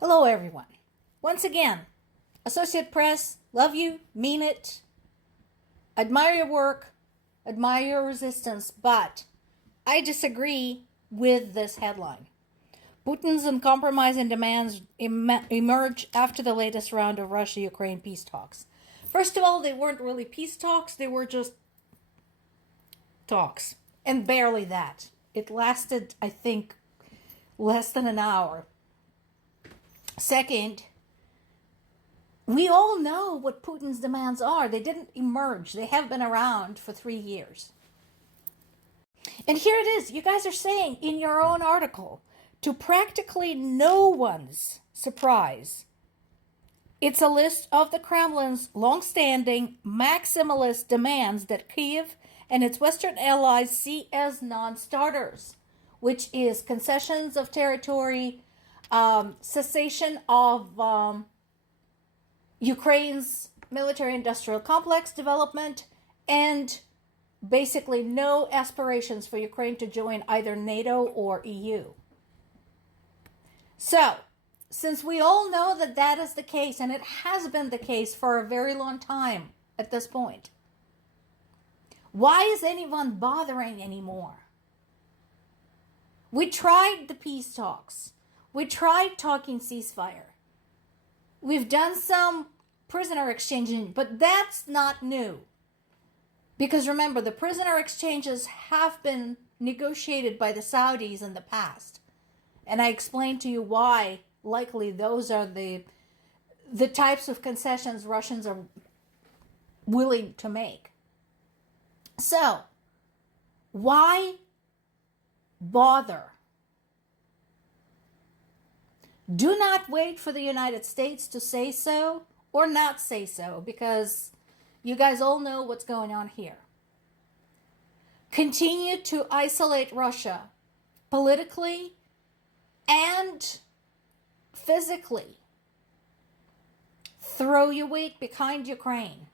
Hello, everyone. Once again, Associate Press, love you, mean it, admire your work, admire your resistance, but I disagree with this headline. Putin's uncompromising demands emerge after the latest round of Russia-Ukraine peace talks. First of all, they weren't really peace talks, they were just talks, and barely that. It lasted, I think, less than an hour. Second, we all know what Putin's demands are. They didn't emerge. They have been around for 3 years. And here it is. You guys are saying in your own article, to practically no one's surprise, it's a list of the Kremlin's long-standing maximalist demands that Kyiv and its Western allies see as non-starters, which is concessions of territory, cessation of Ukraine's military-industrial complex development, and basically no aspirations for Ukraine to join either NATO or EU. So, since we all know that that is the case, and it has been the case for a very long time at this point, why is anyone bothering anymore? We tried the peace talks. We tried talking ceasefire. We've done some prisoner exchanging, but that's not new. Because remember, the prisoner exchanges have been negotiated by the Saudis in the past. And I explained to you why likely those are the types of concessions Russians are willing to make. So, why bother? Do not wait for the United States to say so or not say so, because you guys all know what's going on here. Continue to isolate Russia politically and physically. Throw your weight behind Ukraine.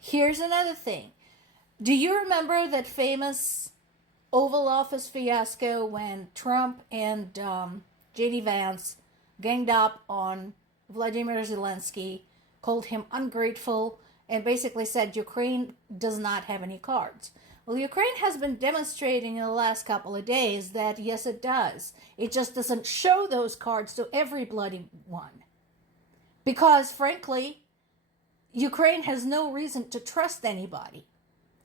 Here's another thing. Do you remember that famous Oval Office fiasco when Trump and J.D. Vance ganged up on Vladimir Zelensky, called him ungrateful, and basically said Ukraine does not have any cards? Well, Ukraine has been demonstrating in the last couple of days that yes, it does. It just doesn't show those cards to every bloody one. Because, frankly, Ukraine has no reason to trust anybody,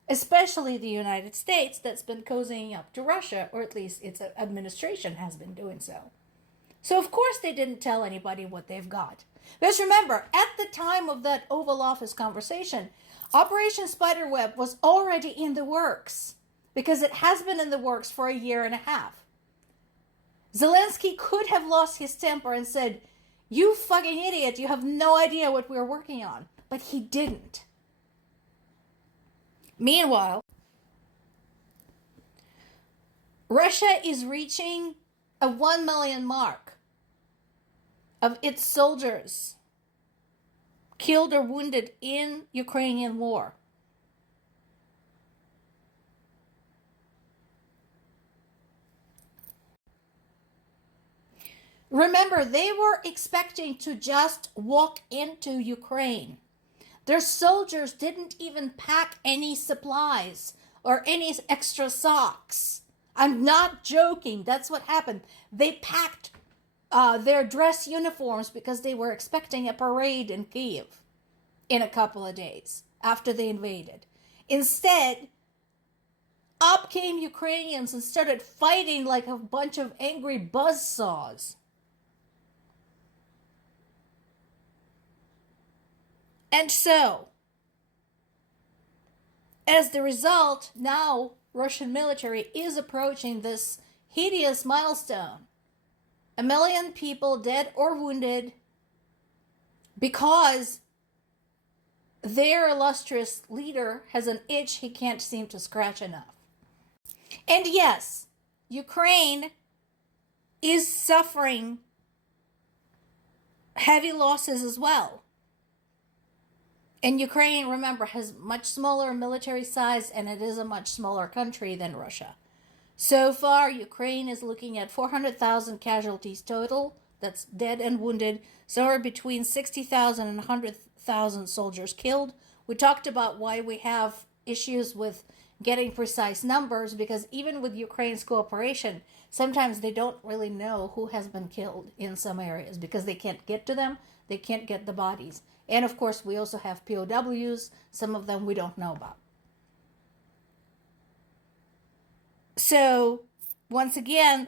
especially the United States that's been cozying up to Russia, or at least its administration has been doing so. So, of course, they didn't tell anybody what they've got. Because remember, at the time of that Oval Office conversation, Operation Spiderweb was already in the works, because it has been in the works for a year and a half. Zelensky could have lost his temper and said, "You fucking idiot, you have no idea what we're working on." But he didn't. Meanwhile, Russia is reaching a 1 million mark of its soldiers killed or wounded in Ukrainian war. Remember, they were expecting to just walk into Ukraine. Their soldiers didn't even pack any supplies or any extra socks. I'm not joking. That's what happened. They packed their dress uniforms because they were expecting a parade in Kyiv in a couple of days after they invaded. Instead, up came Ukrainians and started fighting like a bunch of angry buzzsaws. And so, as the result, now Russian military is approaching this hideous milestone. 1 million people dead or wounded because their illustrious leader has an itch he can't seem to scratch enough. And yes, Ukraine is suffering heavy losses as well. And Ukraine, remember, has much smaller military size, and it is a much smaller country than Russia. So far, Ukraine is looking at 400,000 casualties total, That's dead and wounded. Somewhere between 60,000 and 100,000 soldiers killed. We talked about why we have issues with getting precise numbers, because even with Ukraine's cooperation, sometimes they don't really know who has been killed in some areas because they can't get to them, they can't get the bodies. And of course, we also have POWs, some of them we don't know about. So, once again,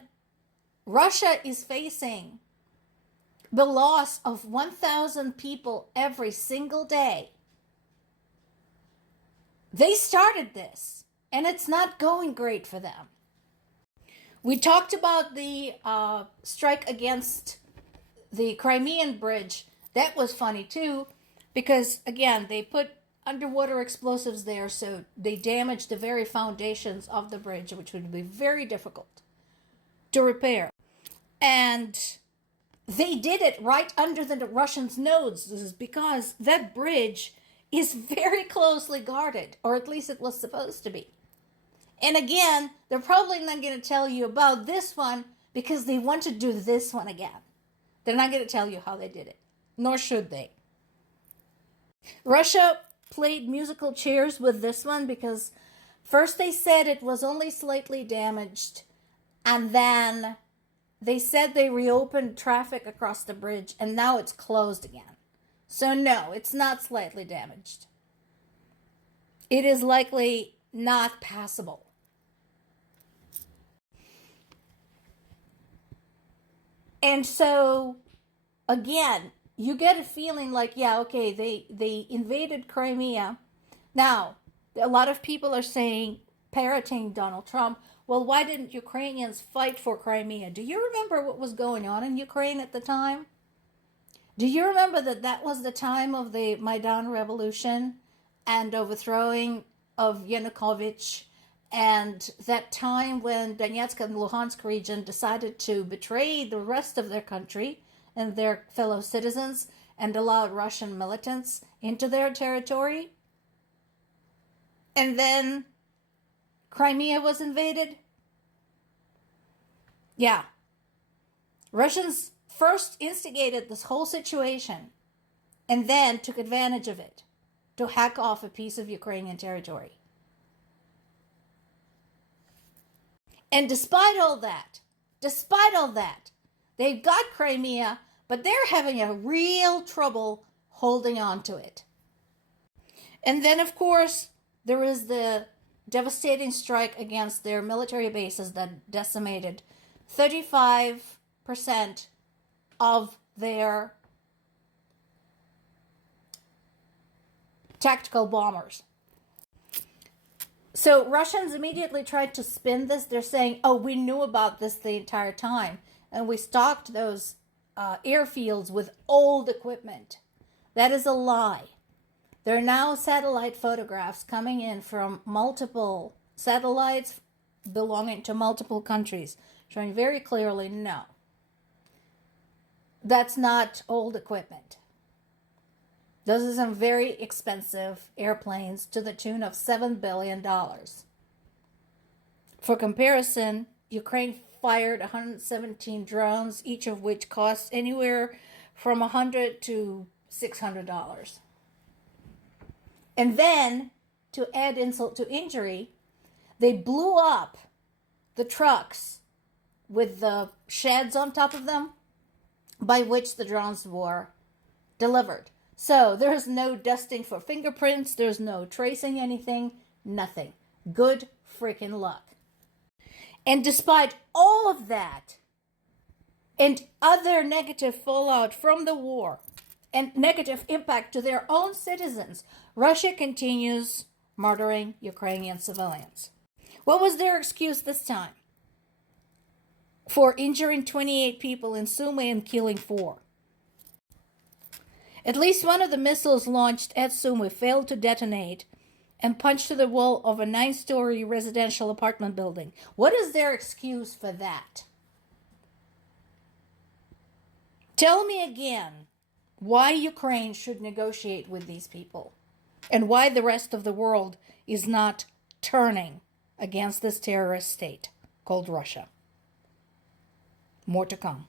Russia is facing the loss of 1,000 people every single day. They started this, and it's not going great for them. We talked about the strike against the Crimean bridge. That was funny too, because again, they put underwater explosives there, so they damaged the very foundations of the bridge, which would be very difficult to repair. And they did it right under the Russians' noses because that bridge is very closely guarded, or at least it was supposed to be. And again, they're probably not going to tell you about this one because they want to do this one again. They're not going to tell you how they did it, nor should they. Russia played musical chairs with this one because first they said it was only slightly damaged, and then they said they reopened traffic across the bridge, and now it's closed again. So no, it's not slightly damaged. It is likely not passable. And so, again, you get a feeling like, yeah, okay, they invaded Crimea. Now, a lot of people are saying, parroting Donald Trump, well, why didn't Ukrainians fight for Crimea? Do you remember what was going on in Ukraine at the time? Do you remember that that was the time of the Maidan Revolution and overthrowing of Yanukovych, and that time when Donetsk and Luhansk region decided to betray the rest of their country and their fellow citizens and allowed Russian militants into their territory? And then Crimea was invaded? Yeah. Russians first instigated this whole situation and then took advantage of it to hack off a piece of Ukrainian territory. And despite all that, they've got Crimea, but they're having a real trouble holding on to it. And then, of course, there is the devastating strike against their military bases that decimated 35% of their tactical bombers. So Russians immediately tried to spin this. They're saying, oh, we knew about this the entire time, and we stocked those airfields with old equipment. That is a lie. There are now satellite photographs coming in from multiple satellites belonging to multiple countries, showing very clearly, no, that's not old equipment. Those are some very expensive airplanes to the tune of $7 billion. For comparison, Ukraine fired 117 drones, each of which cost anywhere from $100 to $600. And then, to add insult to injury, they blew up the trucks with the sheds on top of them by which the drones were delivered. So there's no dusting for fingerprints, there's no tracing anything, nothing. Good freaking luck. And despite all of that and other negative fallout from the war and negative impact to their own citizens, Russia continues murdering Ukrainian civilians. What was their excuse this time? For injuring 28 people in Sumy and killing 4. At least one of the missiles launched at Sumy failed to detonate and punched to the wall of a 9-story residential apartment building. What is their excuse for that? Tell me again why Ukraine should negotiate with these people and why the rest of the world is not turning against this terrorist state called Russia. More to come.